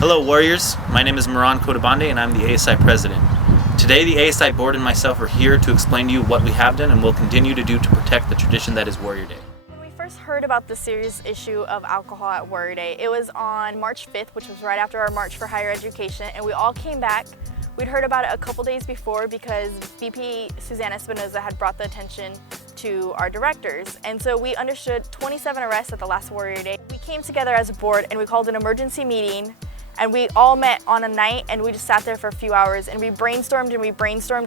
Hello Warriors, my name is Moran Kodabande and I'm the ASI President. Today the ASI Board and myself are here to explain to you what we have done and will continue to do to protect the tradition that is Warrior Day. When we first heard about the serious issue of alcohol at Warrior Day, it was on March 5th, which was right after our March for Higher Education, and we all came back. We'd heard about it a couple days before because VP Susanna Espinoza had brought the attention to our directors, and so we understood 27 arrests at the last Warrior Day. We came together as a board and we called an emergency meeting, and we all met on a night and we just sat there for a few hours and we brainstormed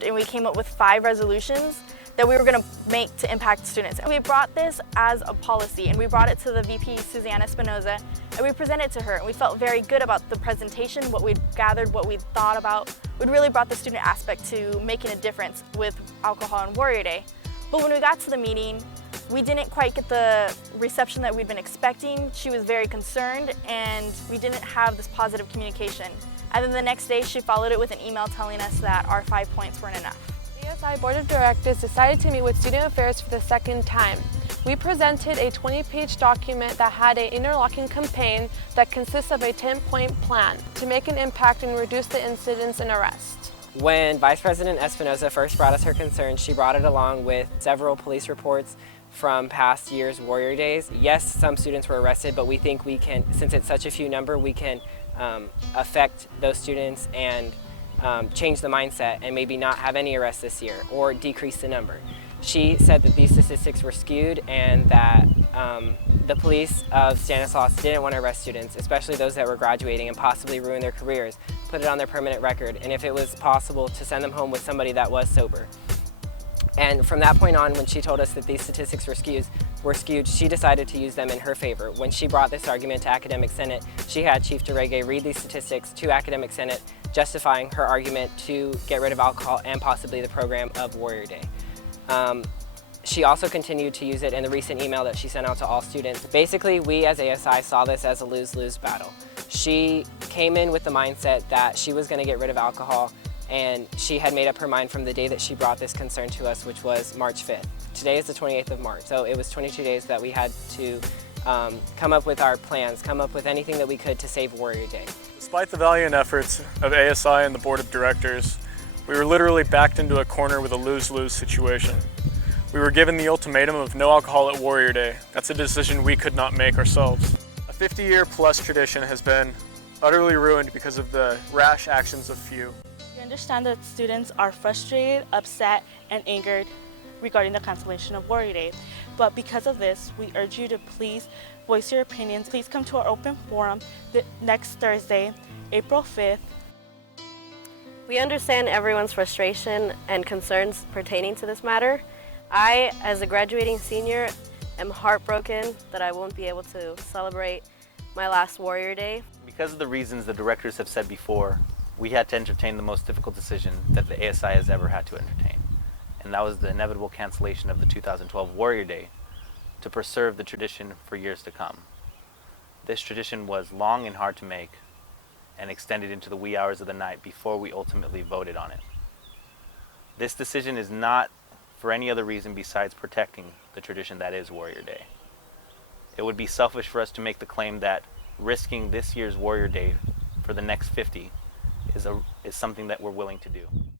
and we came up with 5 resolutions that we were going to make to impact students. And we brought this as a policy and we brought it to the VP Susanna Espinoza and we presented it to her, and we felt very good about the presentation, what we'd gathered, what we'd thought about. We'd really brought the student aspect to making a difference with alcohol on Warrior Day. But when we got to the meeting, we didn't quite get the reception that we'd been expecting. She was very concerned and we didn't have this positive communication. And then the next day she followed it with an email telling us that our 5 points weren't enough. The ASI Board of Directors decided to meet with Student Affairs for the second time. We presented a 20-page document that had an interlocking campaign that consists of a 10-point plan to make an impact and reduce the incidents and arrests. When Vice President Espinoza first brought us her concerns, she brought it along with several police reports from past year's Warrior Days. Yes, some students were arrested, but we think we can, since it's such a few number, we can affect those students and change the mindset and maybe not have any arrests this year or decrease the number. She said that these statistics were skewed and that the police of Stanislaus didn't want to arrest students, especially those that were graduating and possibly ruin their careers, put it on their permanent record, and if it was possible to send them home with somebody that was sober. And from that point on, when she told us that these statistics were skewed, she decided to use them in her favor. When she brought this argument to Academic Senate, she had Chief DeRege read these statistics to Academic Senate, justifying her argument to get rid of alcohol and possibly the program of Warrior Day. She also continued to use it in the recent email that she sent out to all students. Basically, we as ASI saw this as a lose-lose battle. She came in with the mindset that she was going to get rid of alcohol, and she had made up her mind from the day that she brought this concern to us, which was March 5th. Today is the 28th of March, so it was 22 days that we had to come up with our plans, come up with anything that we could to save Warrior Day. Despite the valiant efforts of ASI and the Board of Directors, we were literally backed into a corner with a lose-lose situation. We were given the ultimatum of no alcohol at Warrior Day. That's a decision we could not make ourselves. A 50-year-plus tradition has been utterly ruined because of the rash actions of few. We understand that students are frustrated, upset, and angered regarding the cancellation of Warrior Day. But because of this, we urge you to please voice your opinions. Please come to our open forum next Thursday, April 5th. We understand everyone's frustration and concerns pertaining to this matter. I, as a graduating senior, am heartbroken that I won't be able to celebrate my last Warrior Day. Because of the reasons the directors have said before, we had to entertain the most difficult decision that the ASI has ever had to entertain. And that was the inevitable cancellation of the 2012 Warrior Day to preserve the tradition for years to come. This tradition was long and hard to make and extended into the wee hours of the night before we ultimately voted on it. This decision is not for any other reason besides protecting the tradition that is Warrior Day. It would be selfish for us to make the claim that risking this year's Warrior Day for the next 50 is something that we're willing to do.